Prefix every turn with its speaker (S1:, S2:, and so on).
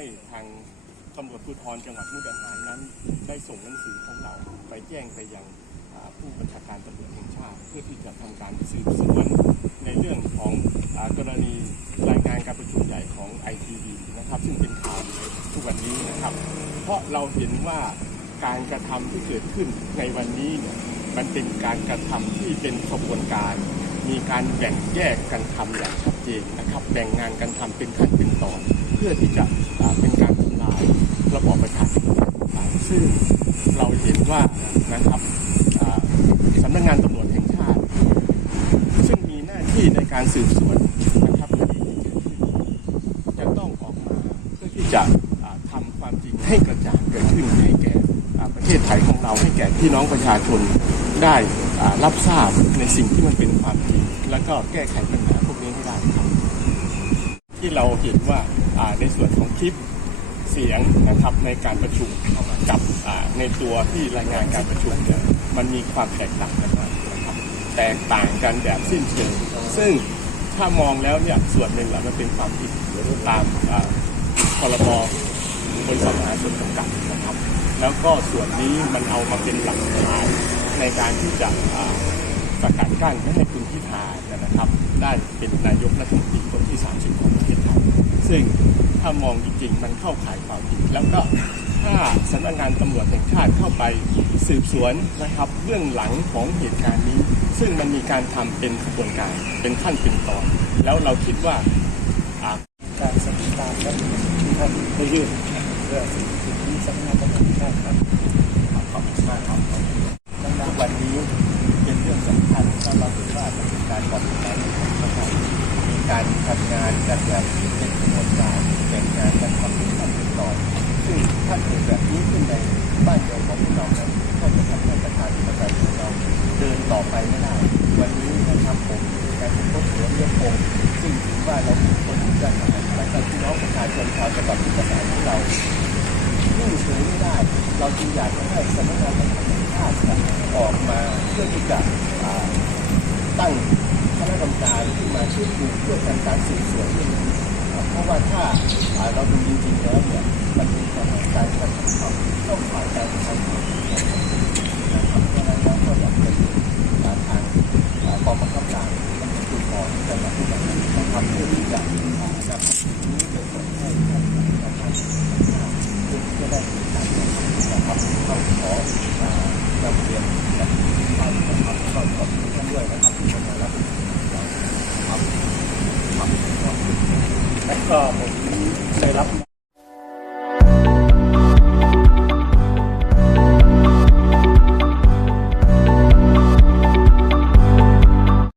S1: ให้ทางตำรวจภูธรจังหวัดมุกดาหารนั้น ได้ส่งหนังสือของเราไปแจ้งไปยังผู้บัญชาการตำรวจแห่งชาติ เพื่อที่จะทำการสืบสวนในเรื่องของอกรณีรายงานการประชุมใหญ่ของ ITV นะครับซึ่งเป็นข่าวในทุกวันนี้นะครับ เพราะเราเห็นว่าการกระทำที่เกิดขึ้นในวันนี้เนี่ยมันเป็นการกระทำที่เป็นขบวนการ มีการแบ่งแยกกันทำอย่างชัดเจนนะครับ แบ่งงานกันทำเป็นขั้นเป็นตอน พื่อที่จะเป็นการทำลายระบอบประชาธิปไตยซึ่งเราเห็นว่านะครับสำนักงานตำรวจแห่งชาติ ซึ่งมีหน้าที่ในการสืบสวนนะครับคดีที่เกิดขึ้นจะต้องออกมาเพื่อที่จะทำาความจริงให้กระจ่างเกิดขึ้นให้แก่ประเทศไทยของเราให้แก่พี่น้องประชาชนได้รับทราบในสิ่งที่มันเป็นความจริง แล้วก็แก้ไขปัญหาพวก ที่เราเห็นว่าในส่วนของคลิปเสียงนะครับในการประชุมกับในตัวที่รายงานการประชุมเนี่ยมันมีความแตกต่างกันมากนะครับแตกต่างกันแบบสิ้นเชิงซึ่งถ้ามองแล้วเนี่ยส่วนหนึ่งแหละมันเป็นความผิดตามพรบบริษัทมหาชนจำกัดนะครับ แล้วก็ส่วนนี้มันเอามาเป็นหลักฐานในการที่จะ สกัดกั้นไม่ให้คุณพิธาเนี่ยนะครับ ได้เป็นนายกรัฐมนตรีคนที่ 30 ของประเทศไทยซึ่งถ้ามองจริงๆ มันเข้าข่ายความผิด แล้วก็ถ้าสำนักงานตำรวจแห่งชาติเข้าไปสืบสวนนะครับเบื้องหลังของเหตุการณ์นี้ ซึ่งมันมีการทำเป็นขบวนการเป็นขั้นเป็นตอน แล้วเราคิดว่า
S2: การสนับสนุนและที่ท่านได้ยื่นเรื่องสิ่งที่สำนักงานตำรวจแห่งชาติครับ
S1: ขอบคุณมากครับดังนั้นวันนี้เป็นเรื่องสำคัญถ้าเราคิดว่ามันเป็น การการทำงานกันแบบเป็นกระบวนการแบ่งงานกันทำเป็นขั้นเป็นตอนซึ่งถ้าเกิดแบบนี้ขึ้นในบ้านเมืองของพวกเรานั้นก็จะทำให้ประชาธิปไตยของเราเดินต่อไปไม่ได้ วันนี้นะครับผมการพบเสือเรียกคงซึ่งถือว่าเราเป็นคนที่จะทำให้ประชาชนพี่น้องประชาชนชาวจังหวัดที่ประสานของเรานิ่งเฉยไม่ได้ เราจึงอยากจะให้สำนักงานตำรวจแห่งชาติเนี่ยออกมาเพื่อที่จะอ่าตั้งคณะกรรมการ ขึ้นมาช่วยดูเพื่อทำการสืบสวนเรื่องนี้เพราะว่าถ้าเราดูจริงๆแล้วเนี่ยมันเป็นการกระทำความเข้าข่ายการกระทำความผิดนะครับเพราะฉะนั้นเราก็อยากจะอ่าทางอ่ากองบังคับการตำรวจภูธรจังหวัดอุดรธานีนะครับเพื่อที่จะอ่านำสิ่งนี้ไปส่งให้ท่านประธานเพื่อที่จะได้ติดตามนะครับต้อขอนำเรียนกับท่านนะครับก็ขอบคุณท่านด้วยนะครับครับ
S2: และ ก็ผมได้รับ